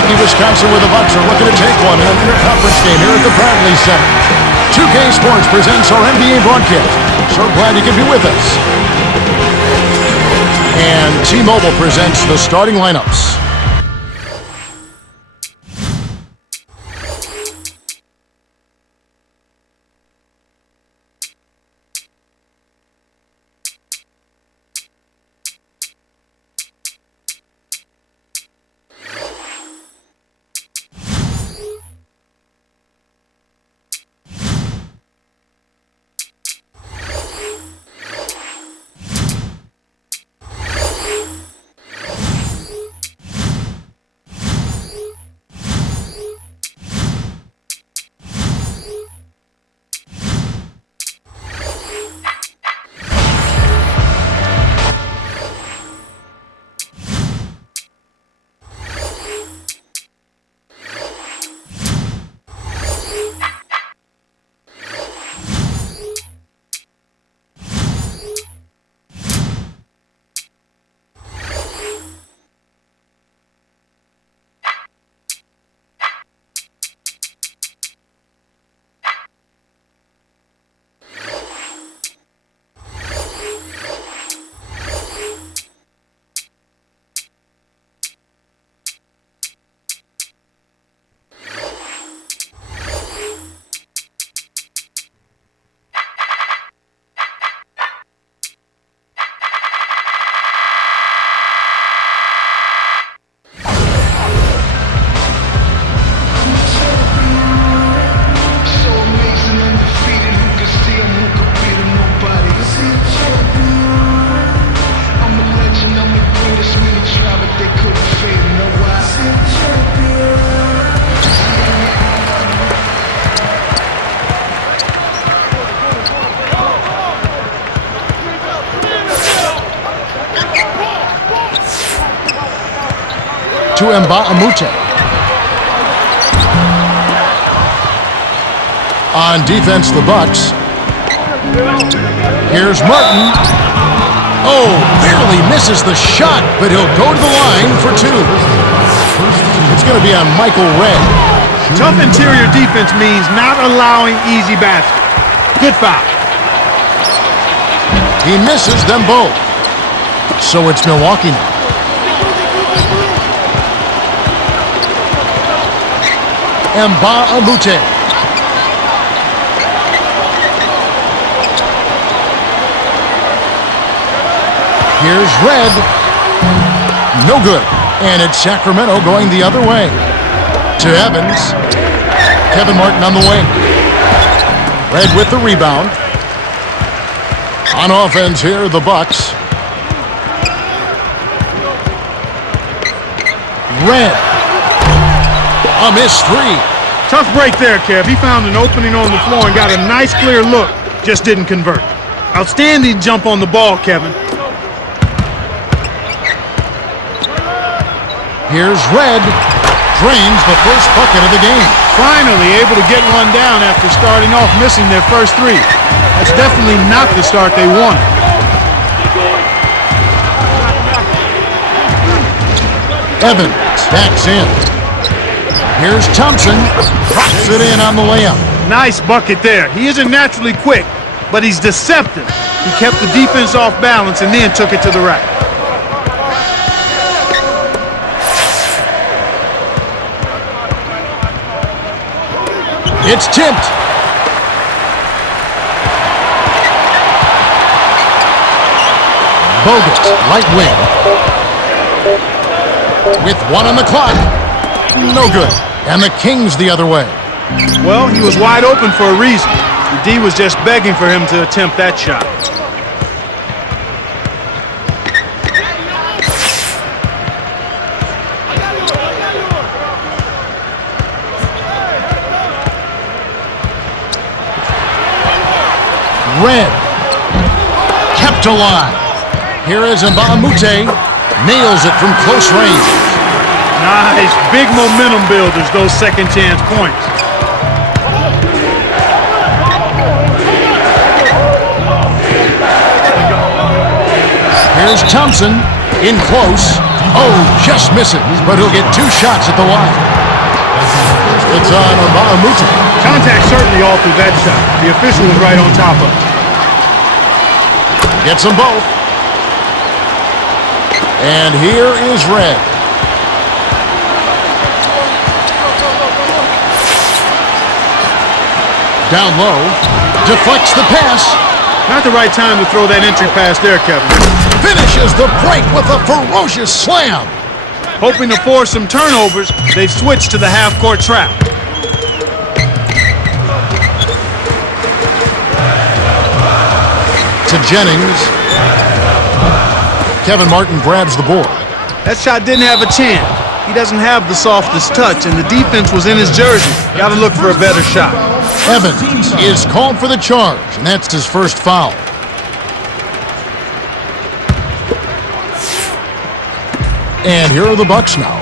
Milwaukee, Wisconsin, where the Bucks are looking to take one in an interconference game here at the Bradley Center. 2K Sports presents our NBA broadcast. So glad you could be with us. And T-Mobile presents the starting lineups. To Mbamute. On defense, the Bucks. Here's Martin. Oh, barely misses the shot, but he'll go to the line for two. It's going to be on Michael Red. Tough interior defense means not allowing easy baskets. Good foul. He misses them both. So it's Milwaukee now. Mbamute. Here's Red. No good. And it's Sacramento going the other way. To Evans. Kevin Martin on the wing. Red with the rebound. On offense here, the Bucks. Red. A missed three. Tough break there, Kev. He found an opening on the floor and got a nice clear look. Just didn't convert. Outstanding jump on the ball, Kevin. Here's Red. Drains the first bucket of the game. Finally able to get one down after starting off missing their first three. That's definitely not the start they wanted. Evans backs in. Here's Thompson. Drops it in on the layup. Nice bucket there. He isn't naturally quick, but he's deceptive. He kept the defense off balance and then took it to the rack. It's tipped. Bogut, right wing. With one on the clock. No good. And the Kings the other way. Well, he was wide open for a reason. The D was just begging for him to attempt that shot. Red. Kept alive. Here is Mbamute. Nails it from close range. Nice, big momentum builders, those second chance points. Here's Thompson in close. Oh, just misses, but he'll get 2 shots at the line. It's on Amamuta. Contact certainly all through that shot. The official was right on top of it. Gets them both. And here is red. Down low. Deflects the pass. Not the right time to throw that entry pass there, Kevin. Finishes the break with a ferocious slam. Hoping to force some turnovers, they've switched to the half-court trap. To Jennings. Kevin Martin grabs the board. That shot didn't have a chance. He doesn't have the softest touch, and the defense was in his jersey. Got to look for a better shot. Evans is called for the charge, and that's his first foul. And here are the Bucks now.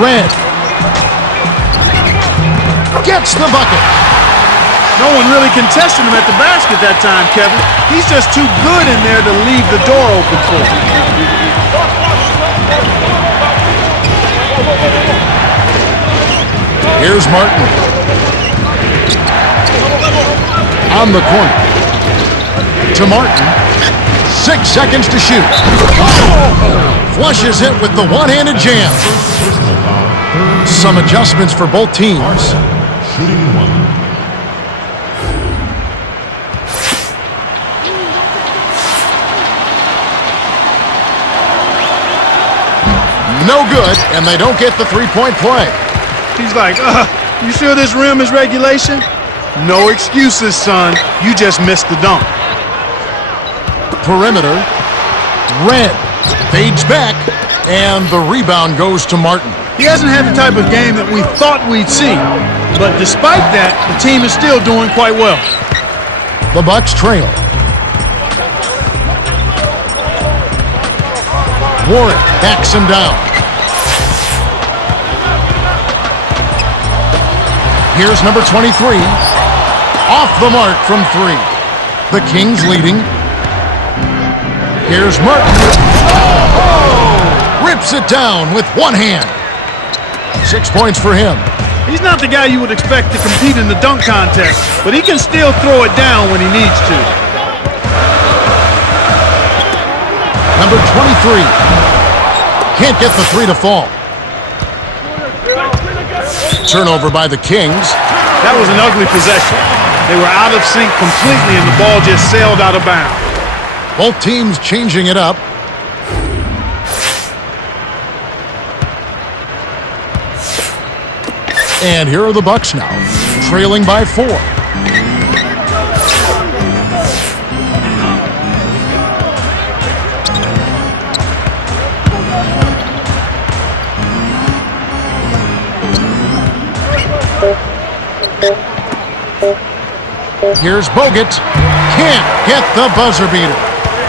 Red gets the bucket. No one really contested him at the basket that time, Kevin. He's just too good in there to leave the door open for him. Here's Martin. On the corner. To Martin. 6 seconds to shoot. Flushes it with the one-handed jam. Some adjustments for both teams. Shooting 1. No good, and they don't get the three-point play. He's like, you sure this rim is regulation? No excuses, son. You just missed the dunk. Perimeter. Red fades back, and the rebound goes to Martin. He hasn't had the type of game that we thought we'd see. But despite that, the team is still doing quite well. The Bucks trail. Warren backs him down. Here's number 23. Off the mark from 3. The Kings leading. Here's Martin. Oh! Rips it down with one hand. 6 points for him. He's not the guy you would expect to compete in the dunk contest, but he can still throw it down when he needs to. Number 23. Can't get the 3 to fall. Turnover by the Kings. That was an ugly possession. They were out of sync completely, and the ball just sailed out of bounds. Both teams changing it up. And here are the Bucks now, trailing by 4. Here's Bogut. Can't get the buzzer beater.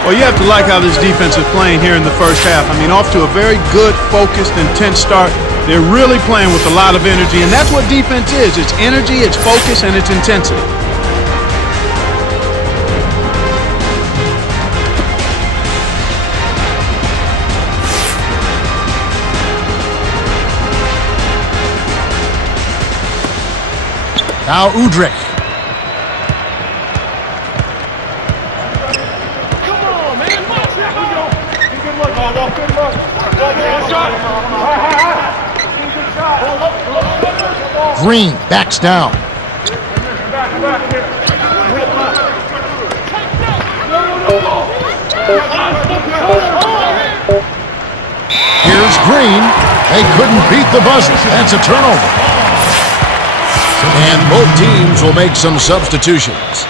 Well, you have to like how this defense is playing here in the first half. I mean, off to a very good, focused, intense start. They're really playing with a lot of energy, and that's what defense is. It's energy, it's focus, and it's intensity. Now Udrich. Green backs down. Here's Green. They couldn't beat the buzzer. That's a turnover. And both teams will make some substitutions.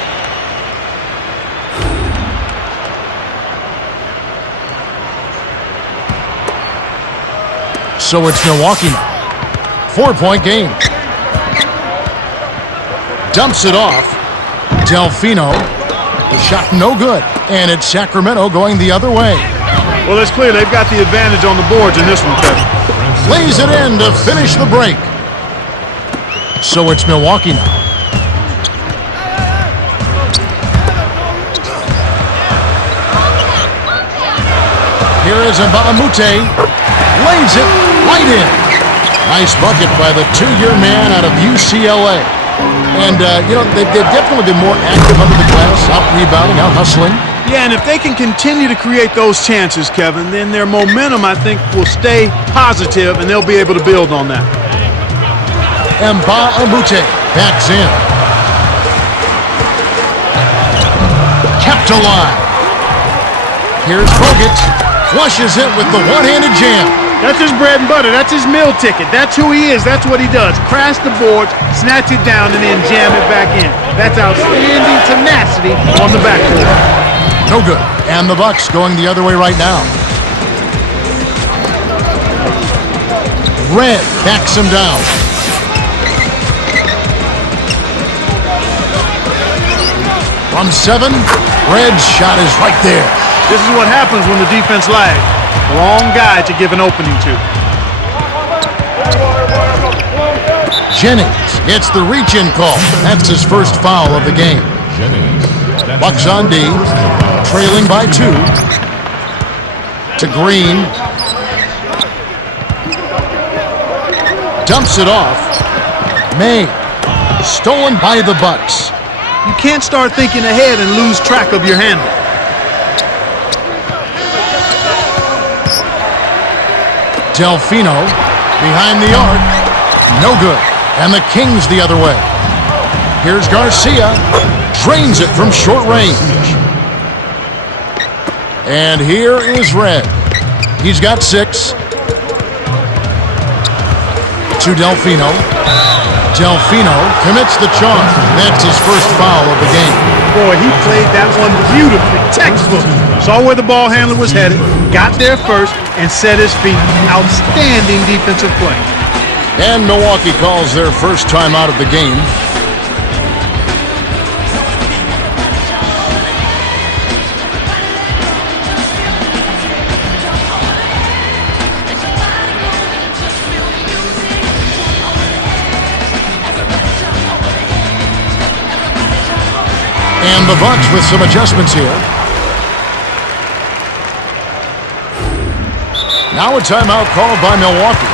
So it's Milwaukee now. 4-point game. Dumps it off. Delfino. The shot no good. And it's Sacramento going the other way. Well, it's clear they've got the advantage on the boards in this one, Kevin. Lays it in to finish the break. So it's Milwaukee now. Here is Mbamute. Lays it right in. Nice bucket by the two-year man out of UCLA. And, they've definitely been more active under the glass, out rebounding, out hustling. Yeah, and if they can continue to create those chances, Kevin, then their momentum, I think, will stay positive, and they'll be able to build on that. Mbamute backs in. Kept alive. Here's Bogut. Flushes it with the one-handed jam. That's his bread and butter. That's his meal ticket. That's who he is. That's what he does. Crash the boards, snatch it down, and then jam it back in. That's outstanding tenacity on the backboard. No good. And the Bucks going the other way right now. Red backs him down. From 7, Red's shot is right there. This is what happens when the defense lags. Wrong guy to give an opening to. Jennings gets the reach-in call. That's his first foul of the game. Bucks on D, trailing by 2. To Green. Dumps it off. May. Stolen by the Bucks. You can't start thinking ahead and lose track of your handle. Delfino behind the arc. No good. And the Kings the other way. Here's Garcia. Drains it from short range. And here is Red. He's got 6. To Delfino. Delfino commits the charge. That's his first foul of the game. Boy, he played that one beautifully. Textbook. Saw where the ball handler was headed, got there first, and set his feet. Outstanding defensive play. And Milwaukee calls their first time out of the game. And the Bucks with some adjustments here. Now a timeout called by Milwaukee.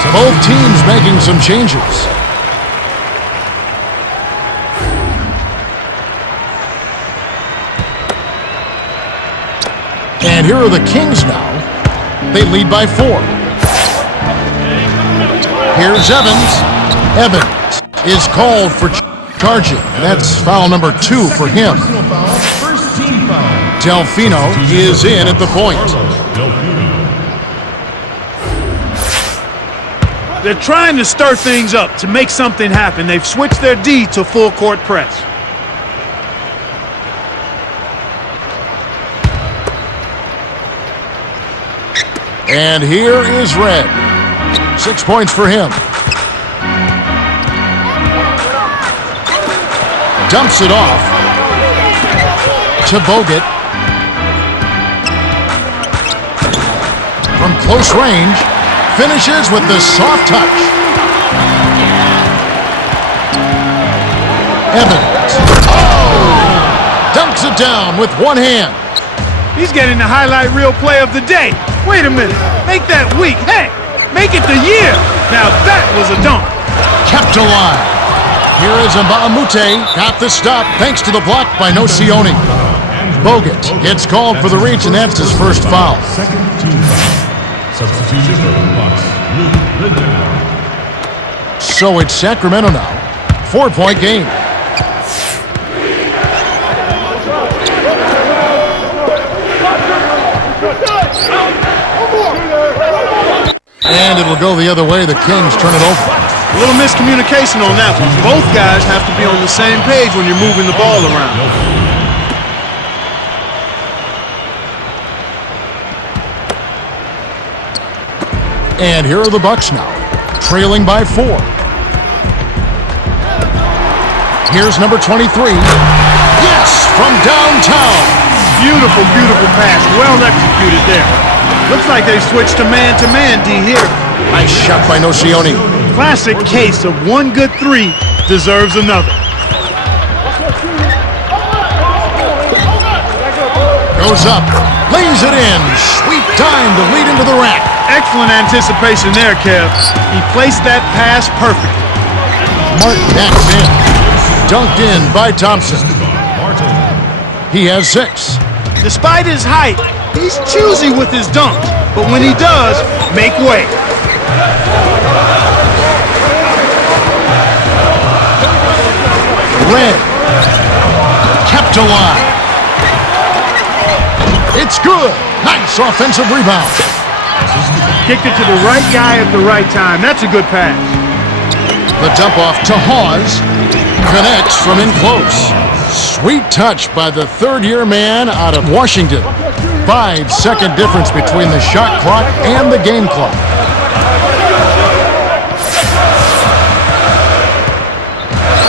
So both teams making some changes. And here are the Kings now. They lead by 4. Here's Evans. Evans is called for charging. That's foul number 2 for him. Delfino is in at the point. They're trying to stir things up to make something happen. They've switched their D to full court press. And here is Red. 6 points for him. Dumps it off to Bogut. From close range, finishes with the soft touch. Evans. Oh! Dunks it down with one hand. He's getting the highlight reel play of the day. Wait a minute. Make that week. Hey, make it the year. Now that was a dunk. Kept alive. Here is Mbamute. Got the stop thanks to the block by Nocioni. Bogut gets called for the reach, and that's his first foul. Substitution for the Bucks. So it's Sacramento now. 4-point game. And it'll go the other way. The Kings turn it over. A little miscommunication on that one. Both guys have to be on the same page when you're moving the ball around. And here are the Bucks now, trailing by 4. Here's number 23. Yes, from downtown. Beautiful, beautiful pass. Well executed there. Looks like they switched to man D here. Nice shot by Nocioni. classic case of one good three deserves another. Goes up, lays it in. Sweet time to lead into the rack. Excellent anticipation there, Kev. He placed that pass perfectly. Martin backs in. Dunked in by Thompson. He has 6. Despite his height, he's choosy with his dunks, but when he does, make way. Red. Kept alive. It's good. Nice offensive rebound. Kicked it to the right guy at the right time. That's a good pass. The dump off to Hawes. Connects from in close. Sweet touch by the third-year man out of Washington. 5-second difference between the shot clock and the game clock.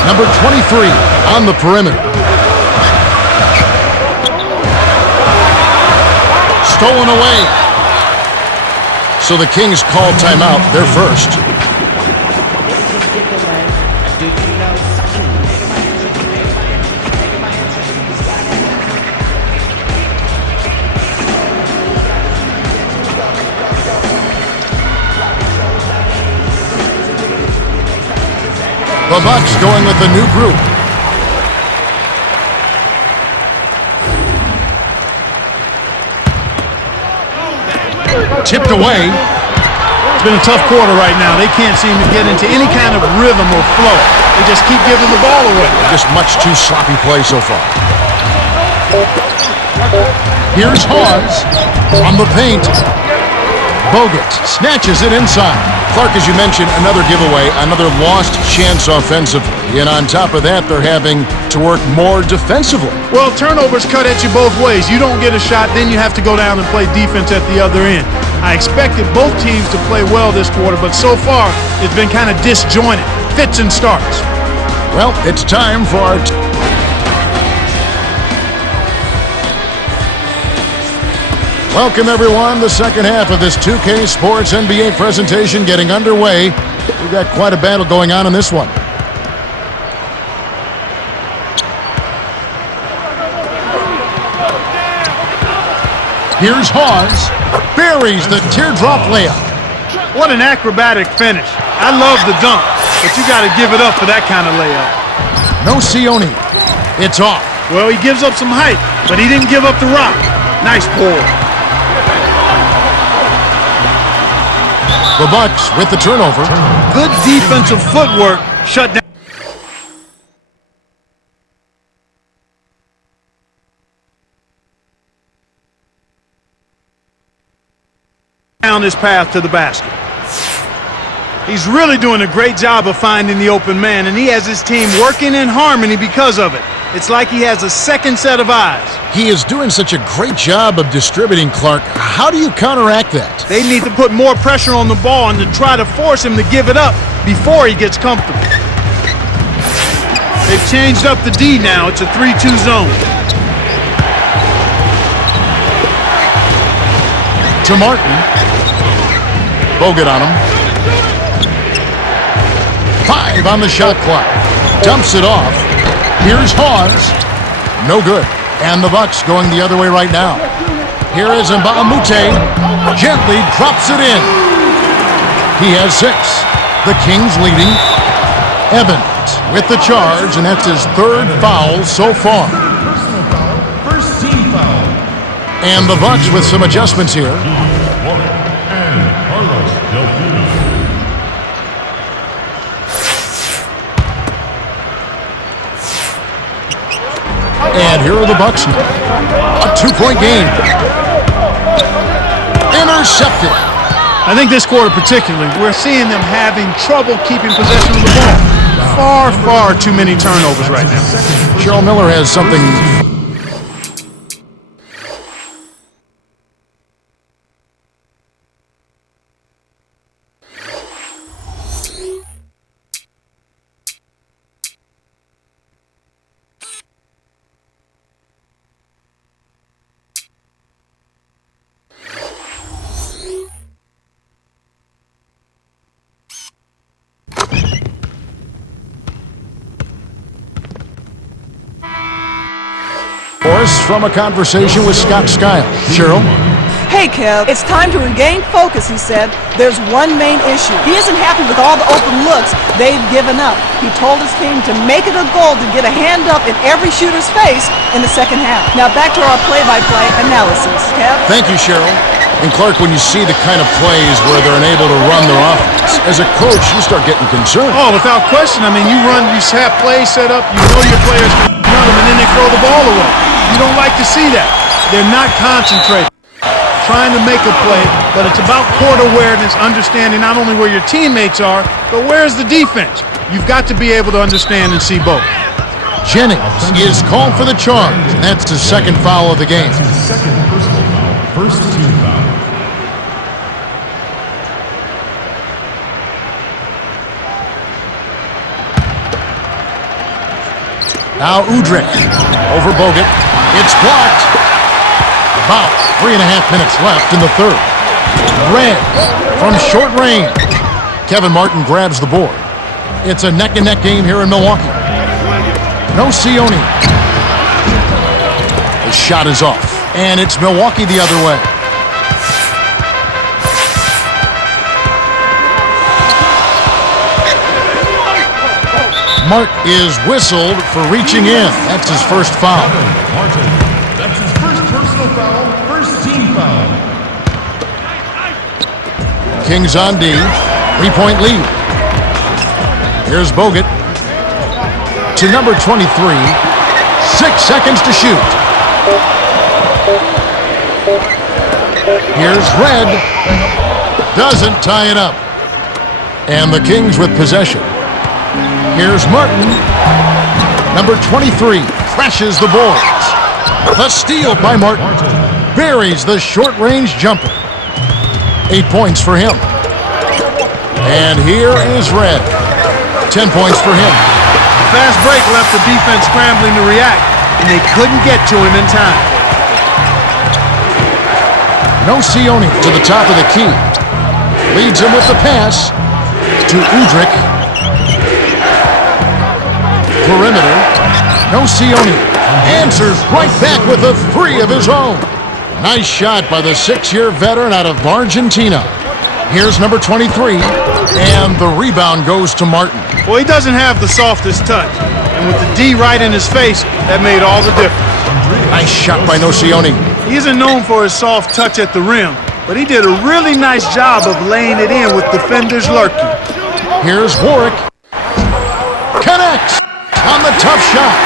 Number 23 on the perimeter. Stolen away. So the Kings call timeout. They're first. The Bucks going with the new group. Tipped away. It's been a tough quarter right now. They can't seem to get into any kind of rhythm or flow. They just keep giving the ball away. Just much too sloppy play so far. Here's Hawes on the paint. Bogut snatches it inside. Clark, as you mentioned, another giveaway, another lost chance offensively. And on top of that, they're having to work more defensively. Well, turnovers cut at you both ways. You don't get a shot, then you have to go down and play defense at the other end. I expected both teams to play well this quarter, but so far, it's been kind of disjointed. Fits and starts. Well, it's time for our... Welcome, everyone. The second half of this 2K Sports NBA presentation getting underway. We've got quite a battle going on in this one. Here's Hawes. Buries the teardrop layup. What an acrobatic finish. I love the dunk, but you got to give it up for that kind of layup. No Sione. It's off. Well, he gives up some height, but he didn't give up the rock. Nice pull. The Bucks with the turnover. Good defensive footwork. Shut down his path to the basket. He's really doing a great job of finding the open man, and he has his team working in harmony because of it. It's like he has a second set of eyes. He is doing such a great job of distributing, Clark. How do you counteract that? They need to put more pressure on the ball and to try to force him to give it up before he gets comfortable. They've changed up the D now. It's a 3-2 zone. To Martin. Bogut on him. 5 on the shot clock. Dumps it off. Here's Hawes. No good. And the Bucks going the other way right now. Here is Mbamute. Gently drops it in. He has 6. The Kings leading. Evans with the charge, and that's his 3rd foul so far. First team foul. And the Bucks with some adjustments here. And here are the Bucks now. A 2-point game. Intercepted. I think this quarter particularly, we're seeing them having trouble keeping possession of the ball. Far too many turnovers right now. Cheryl Miller has something... for us from a conversation with Scott Skiles. Cheryl? Hey, Kev, it's time to regain focus, he said. There's one main issue. He isn't happy with all the open looks they've given up. He told his team to make it a goal to get a hand up in every shooter's face in the second half. Now back to our play-by-play analysis. Kev? Thank you, Cheryl. And Clark, when you see the kind of plays where they're unable to run their offense, as a coach, you start getting concerned. Oh, without question. I mean, you have plays set up, you know your players can run them, and then they throw the ball away. You don't like to see that. They're not concentrated, trying to make a play, but it's about court awareness, understanding not only where your teammates are, but where's the defense. You've got to be able to understand and see both. Jennings is called for the charge, and that's his second foul of the game. Second personal foul. First team foul. Now Udrih over Bogut. It's blocked. About 3.5 minutes left in the third. Red from short range. Kevin Martin grabs the board. It's a neck-and-neck game here in Milwaukee. No Sione. The shot is off, and it's Milwaukee the other way. Mart is whistled for reaching in. That's his first foul. Martin. That's his first personal foul. First team foul. Kings on D. 3-point lead. Here's Bogut to number 23. 6 seconds to shoot. Here's Red. Doesn't tie it up. And the Kings with possession. Here's Martin. Number 23 crashes the boards. The steal by Martin. Buries the short-range jumper. 8 points for him. And here is Red. 10 points for him. The fast break left the defense scrambling to react, and they couldn't get to him in time. No Sione to the top of the key. Leads him with the pass to Udrih. Perimeter. No Sione. Answers right back with a three of his own. Nice shot by the 6-year veteran out of Argentina. Here's number 23, and the rebound goes to Martin. Well, he doesn't have the softest touch, and with the D right in his face, that made all the difference. Nice shot by Nocioni. He isn't known for his soft touch at the rim, but he did a really nice job of laying it in with defenders lurking. Here's Warwick. Connects on the tough shot.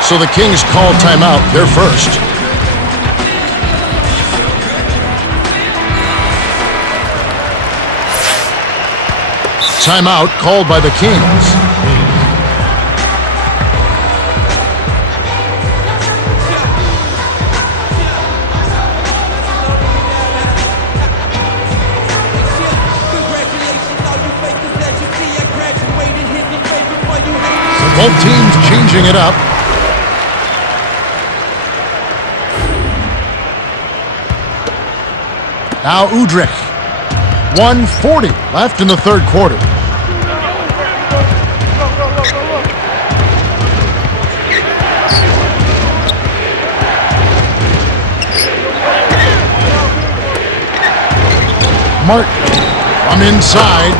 So the Kings call timeout. They're first. Timeout called by the Kings. Both teams changing it up. Now Udrih. 1:40 left in the third quarter. Martin from inside.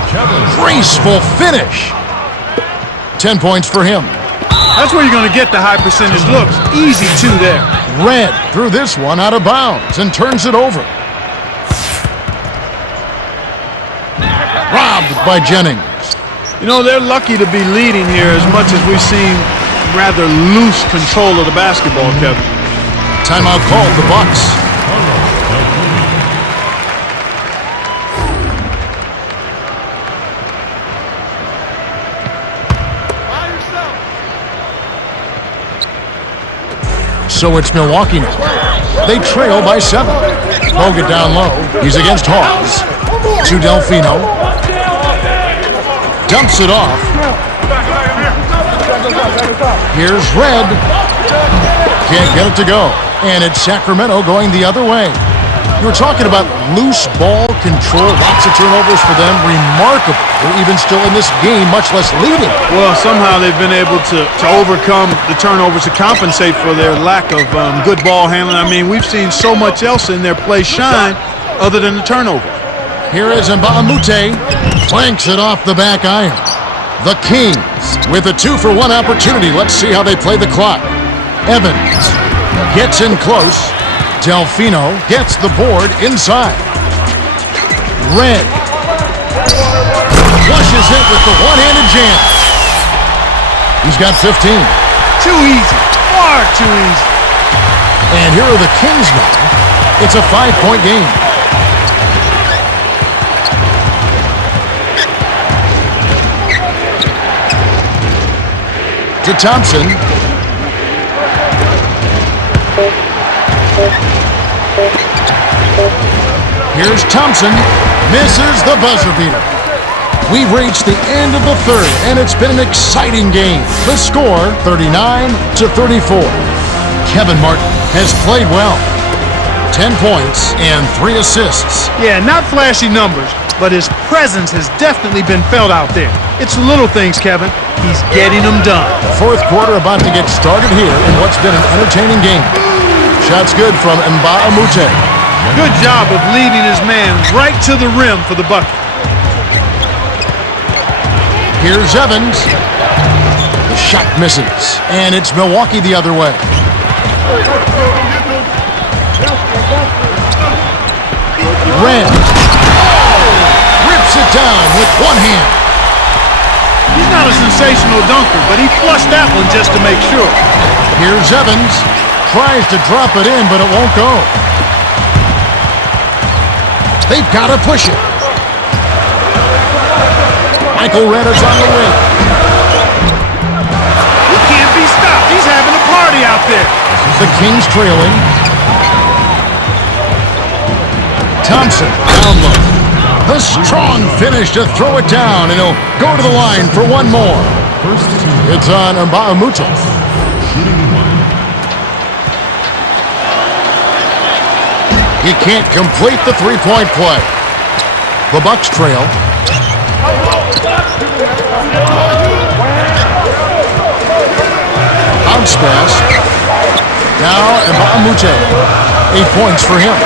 Graceful finish. 10 points for him. That's where you're going to get the high percentage looks. Easy two there. Red threw this one out of bounds and turns it over. Robbed by Jennings. You know, they're lucky to be leading here as much as we've seen rather loose control of the basketball, Kevin. Timeout called, the Bucks. So it's Milwaukee now. They trail by 7. Bogut down low. He's against Hawes. To Delfino. Dumps it off. Here's Red. Can't get it to go. And it's Sacramento going the other way. You were talking about loose ball control, lots of turnovers for them. Remarkable. They're even still in this game, much less leading. Well, somehow they've been able to overcome the turnovers to compensate for their lack of good ball handling. I mean, we've seen so much else in their play shine other than the turnover. Here is Mbamute, flanks it off the back iron. The Kings with a 2-for-1 opportunity. Let's see how they play the clock. Evans gets in close. Delfino gets the board inside. Red flushes it with the one-handed jam. He's got 15. Too easy. Far too easy. And here are the Kings now. It's a 5-point game. To Thompson. Here's Thompson. Misses the buzzer beater. We've reached the end of the third, and it's been an exciting game. The score, 39-34. Kevin Martin has played well. 10 points and 3 assists. Yeah, not flashy numbers, but his presence has definitely been felt out there. It's the little things, Kevin. He's getting them done. The fourth quarter about to get started here in what's been an entertaining game. Shots good from Mbamute. Good job of leading his man right to the rim for the bucket. Here's Evans. The shot misses, and it's Milwaukee the other way. Red rips it down with one hand. He's not a sensational dunker, but he flushed that one just to make sure. Here's Evans. Tries to drop it in, but it won't go. They've got to push it. Michael Redd is on the way. He can't be stopped. He's having a party out there. The Kings trailing. Thompson down low. The strong finish to throw it down, and he'll go to the line for one more. It's on Mbamute. He can't complete the three-point play. The Bucks trail. Bounce pass. Now Mbamute. 8 points for him.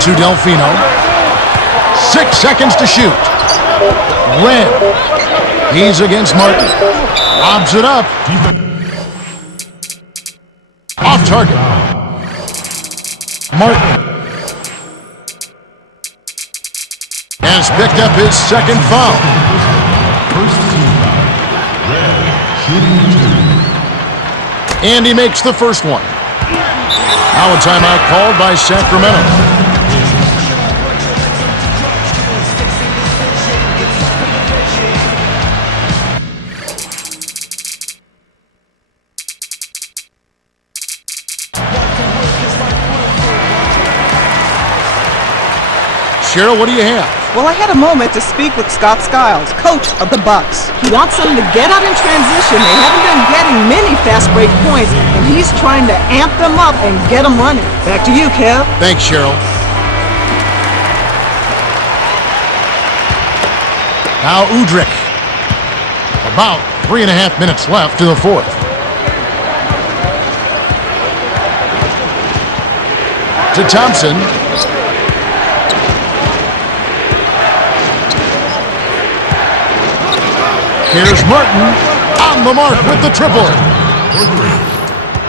To Delfino. 6 seconds to shoot. Red. He's against Martin. Lobs it up. Off target. Martin has picked up his second foul. First team foul. Red, shooting 2. And he makes the first one. Now a timeout called by Sacramento. Cheryl, what do you have? Well, I had a moment to speak with Scott Skiles, coach of the Bucks. He wants them to get out in transition. They haven't been getting many fast break points, and he's trying to amp them up and get them running. Back to you, Kev. Thanks, Cheryl. Now Udrih. About 3.5 minutes left in the fourth. To Thompson. Here's Martin on the mark with the triple.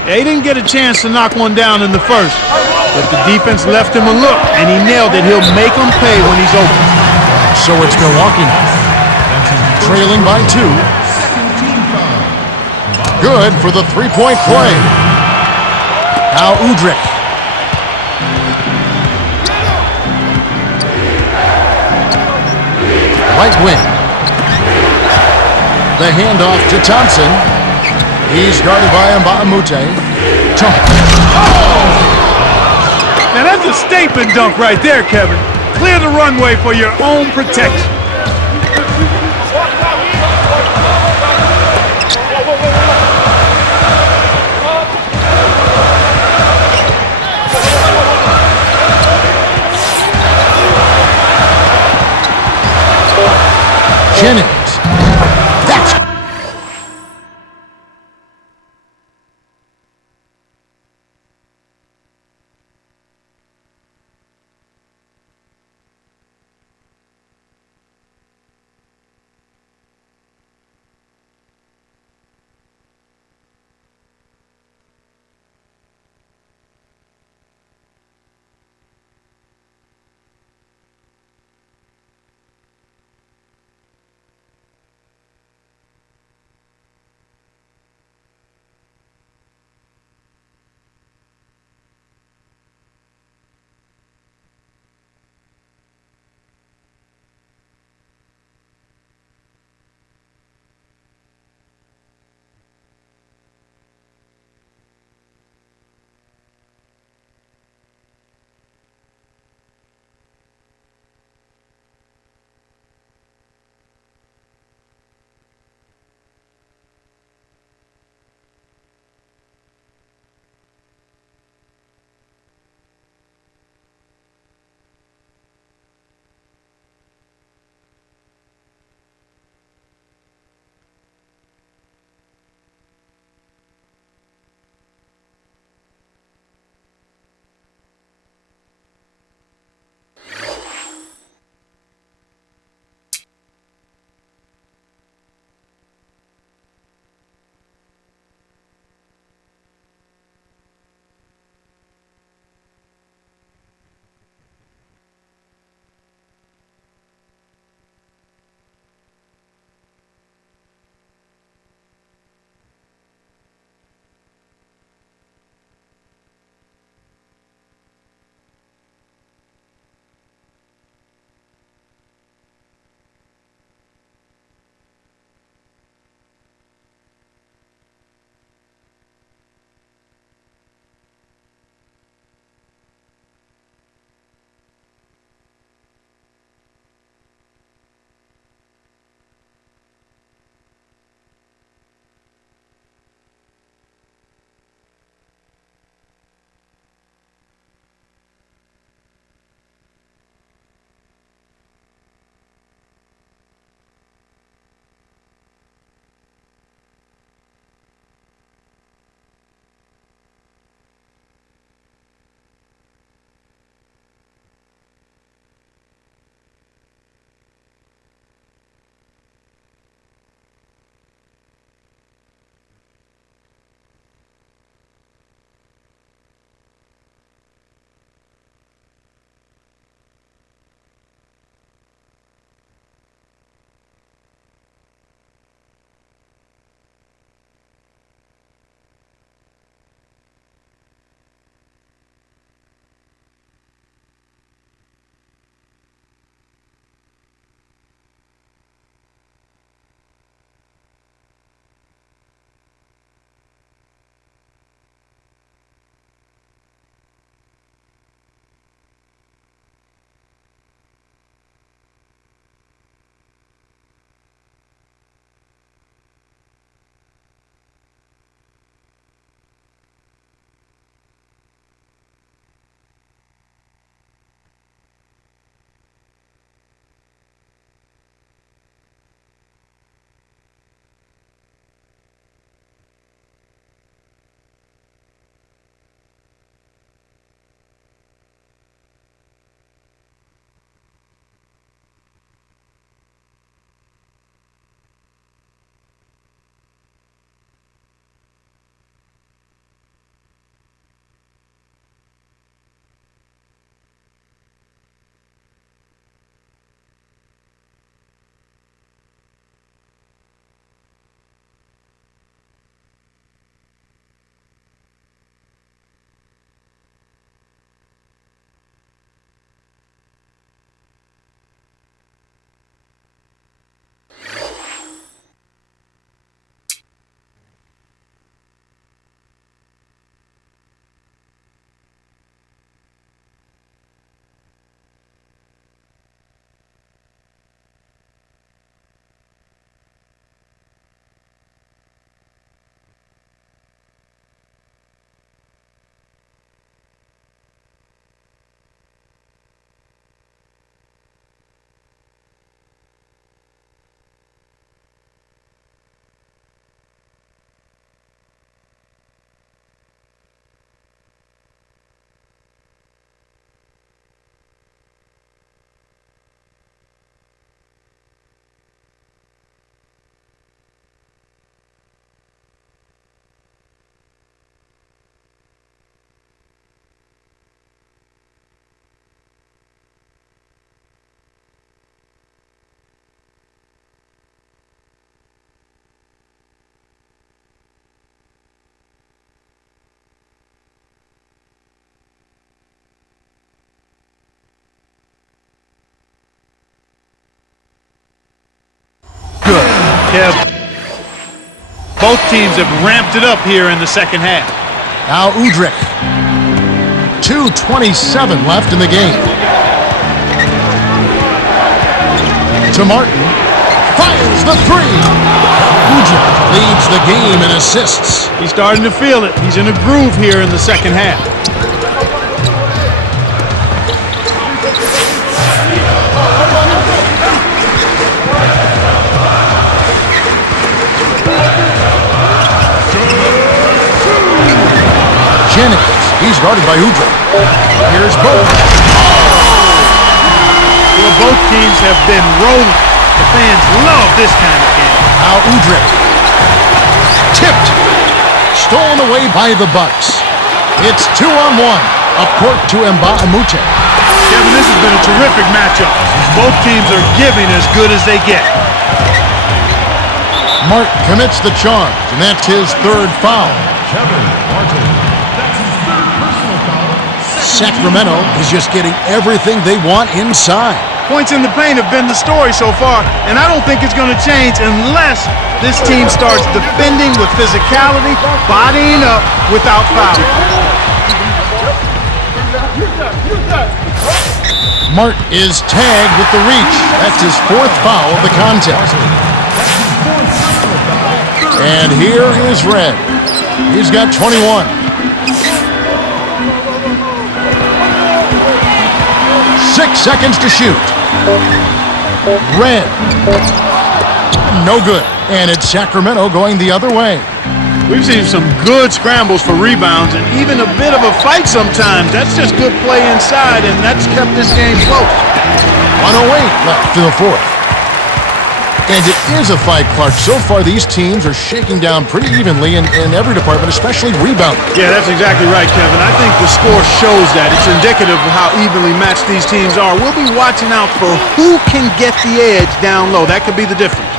Yeah, he didn't get a chance to knock one down in the first, but the defense left him a look, and he nailed it. He'll make him pay when he's open. So it's Milwaukee now, trailing by 2. Good for the three-point play. Now Udrih. Right wing. The handoff to Thompson. He's guarded by Mbamute. Now that's a statement dunk right there, Kevin. Clear the runway for your own protection. Kev, both teams have ramped it up here in the second half. Now Udrich. 2:27 left in the game. To Martin. Fires the three. Udrich leads the game in assists. He's starting to feel it. He's in a groove here in the second half. Jennings. He's guarded by Udrich. Here's Bolt. Well, both teams have been rolling. The fans love this kind of game. Now Udrich. Tipped. Stolen away by the Bucks. It's 2-on-1. Up court to Mbamute. Kevin, this has been a terrific matchup. Both teams are giving as good as they get. Martin commits the charge, and that's his third foul. Kevin Martin. That's his third personal foul. Sacramento is just getting everything they want inside. Points in the paint have been the story so far, and I don't think it's going to change unless this team starts defending with physicality, bodying up without fouling. Martin is tagged with the reach. That's his fourth foul of the contest. And here is Red. He's got 21. Six seconds to shoot. Red. No good. And it's Sacramento going the other way. We've seen some good scrambles for rebounds and even a bit of a fight sometimes. That's just good play inside, and that's kept this game close. 1:08 left in the fourth. And it is a fight, Clark. So far, these teams are shaking down pretty evenly in every department, especially rebounding. Yeah, that's exactly right, Kevin. I think the score shows that. It's indicative of how evenly matched these teams are. We'll be watching out for who can get the edge down low. That could be the difference.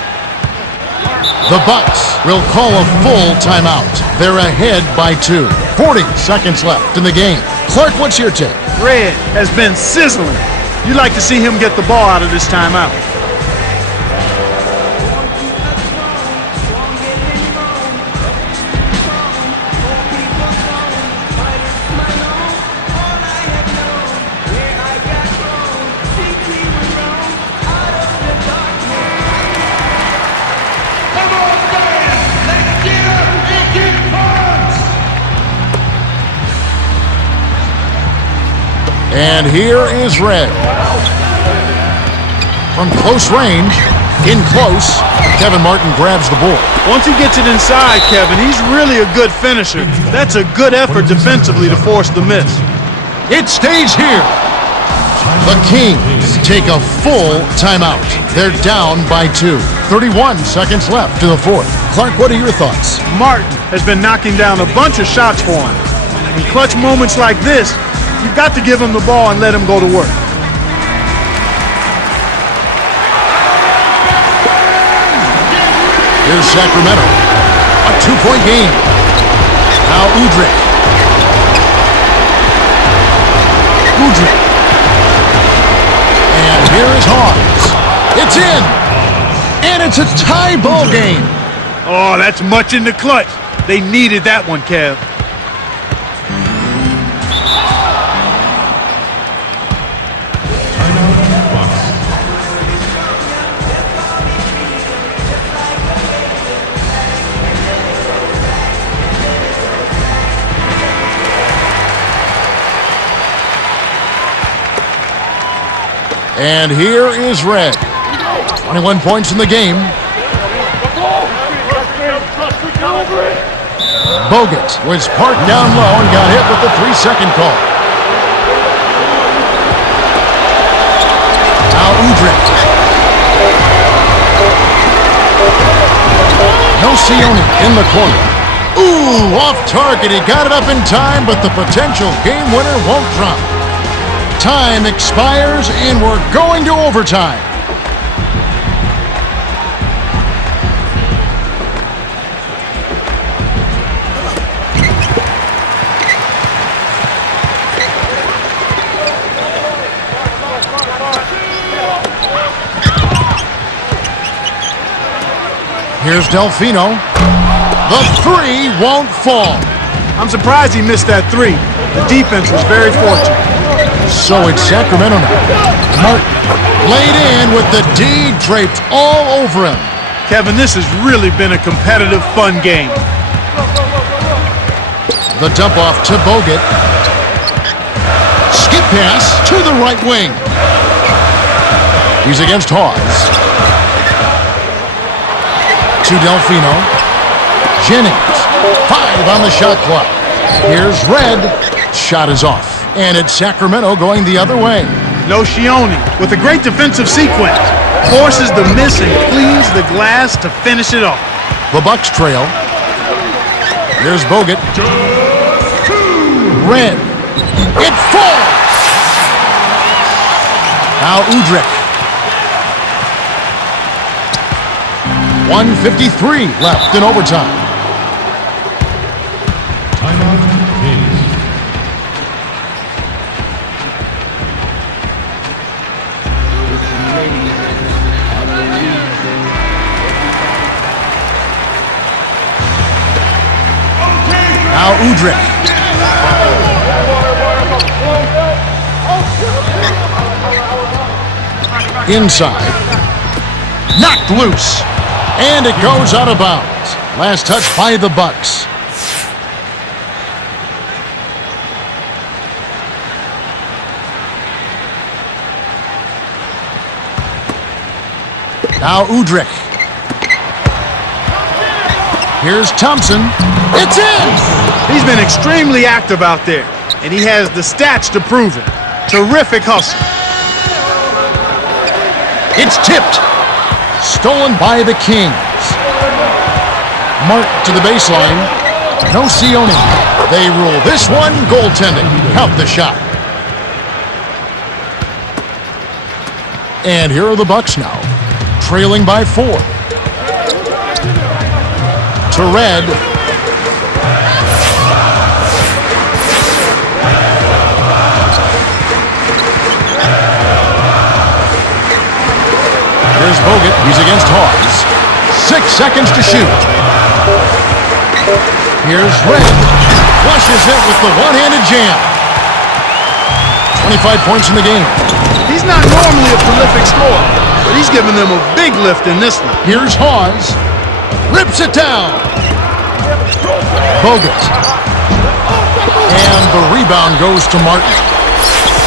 The Bucks will call a full timeout. They're ahead by 2. 40 seconds left in the game. Clark, what's your take? Red has been sizzling. You'd like to see him get the ball out of this timeout. And here is Red. From close range, in close, Kevin Martin grabs the ball. Once he gets it inside, Kevin, he's really a good finisher. That's a good effort defensively to force the miss. It stays here. The Kings take a full timeout. They're down by 2. 31 seconds left in the fourth. Clark, what are your thoughts? Martin has been knocking down a bunch of shots for him. In clutch moments like this, you've got to give him the ball and let him go to work. Here's Sacramento. A 2-point game. Now Udrich. And here is Hawes. It's in. And it's a tie ball game. Oh, that's much in the clutch. They needed that one, Kev. And here is Red. 21 points in the game. Bogut was parked down low and got hit with the 3-second call. Now Udrich. Nocioni in the corner. Ooh, off target. He got it up in time, but the potential game winner won't drop. Time expires, and we're going to overtime. Here's Delfino. The three won't fall. I'm surprised he missed that three. The defense was very fortunate. So it's Sacramento now. Martin laid in with the D draped all over him. Kevin, this has really been a competitive, fun game. The dump off to Bogut. Skip pass to the right wing. He's against Hawes. To Delfino. Jennings. 5 on the shot clock. Here's Red. Shot is off. And it's Sacramento going the other way. No Shione with a great defensive sequence. Forces the miss and cleans the glass to finish it off. The Bucks trail. Here's Bogut. Red. It falls. Now Udrih. 1:53 left in overtime. Timeout, Kings. Now Udrih. Inside. Knocked loose. And it goes out of bounds. Last touch by the Bucks. Now Udrih. Here's Thompson. It's in! He's been extremely active out there, and he has the stats to prove it. Terrific hustle. It's tipped. Stolen by the Kings. Mark to the baseline. No Sione. They rule this one goaltending. Count the shot. And here are the Bucks now, trailing by 4. To Red. Here's Bogut. He's against Hawes. 6 seconds to shoot. Here's Red. Flushes it with the one-handed jam. 25 points in the game. He's not normally a prolific scorer, but he's given them a big lift in this one. Here's Hawes. Rips it down. Bogut. And the rebound goes to Martin.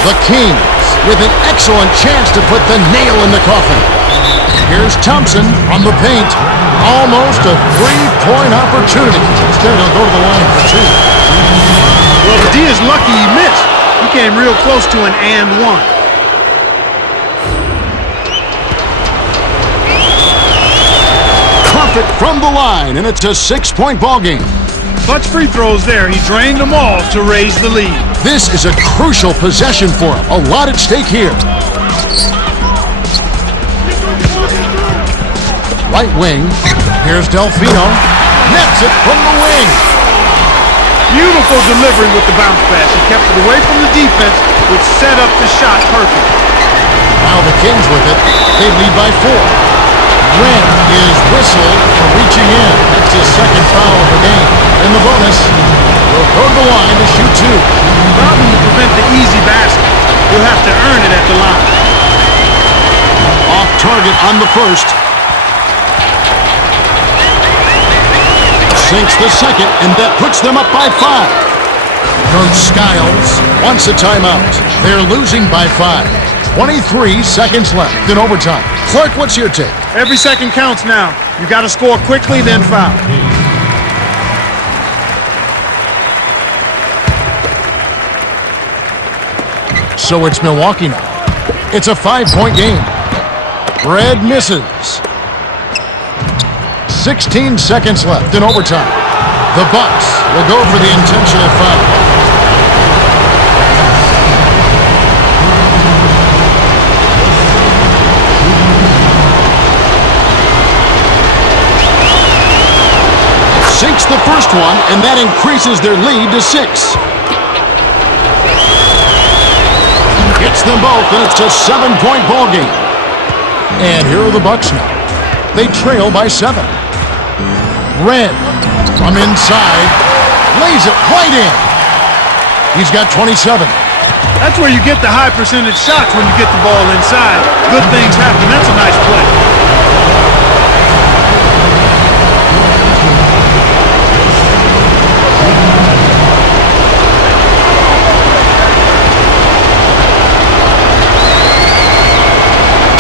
The Kings with an excellent chance to put the nail in the coffin. Here's Thompson on the paint. Almost a three-point opportunity. Instead, he'll go to the line for 2. Well, the D is lucky he missed. He came real close to an and one. Perfect from the line, and it's a 6-point ball game. Clutch free throws there. He drained them all to raise the lead. This is a crucial possession for him. A lot at stake here. Right wing. Here's Delfino. Nets it from the wing. Beautiful delivery with the bounce pass. He kept it away from the defense, which set up the shot perfect. Now the Kings with it. They lead by 4. Red is whistled for reaching in. That's his second foul of the game. In the bonus, he'll go to the line to shoot 2. Problem to prevent the easy basket. He'll have to earn it at the line. Off target on the first. Sinks the second, and that puts them up by 5. Coach Skiles wants a timeout. They're losing by 5. 23 seconds left in overtime. Clark, what's your take? Every second counts now. You got to score quickly, then foul. So it's Milwaukee now. It's a 5-point game. Red misses. 16 seconds left in overtime. The Bucks will go for the intentional foul. Sinks the first one, and that increases their lead to 6. Hits them both, and it's a 7-point ball game. And here are the Bucks now. They trail by 7. Red from inside lays it right in. He's got 27. That's where you get the high percentage shots when you get the ball inside. Good things happen. That's a nice play.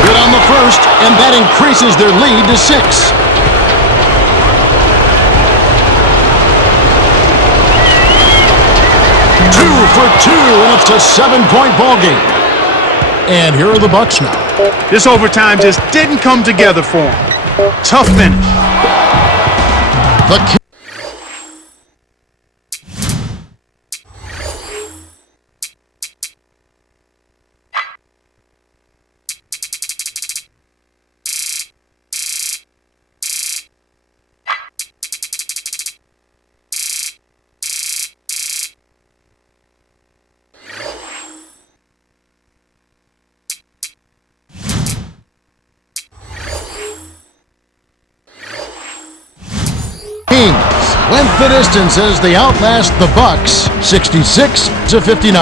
Good on the first, and that increases their lead to 6. Two for 2, and it's a 7-point ball game. And here are the Bucks now. This overtime just didn't come together for them. Tough finish. The Kings went the distance as they outlast the Bucks 66-59.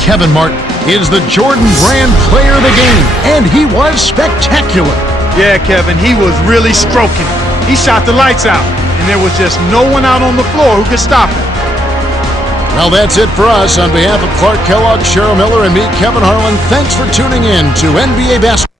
Kevin Martin is the Jordan Brand player of the game, and he was spectacular. Yeah, Kevin, he was really stroking. He shot the lights out, and there was just no one out on the floor who could stop him. Well, that's it for us. On behalf of Clark Kellogg, Cheryl Miller, and me, Kevin Harlan, thanks for tuning in to NBA Basketball.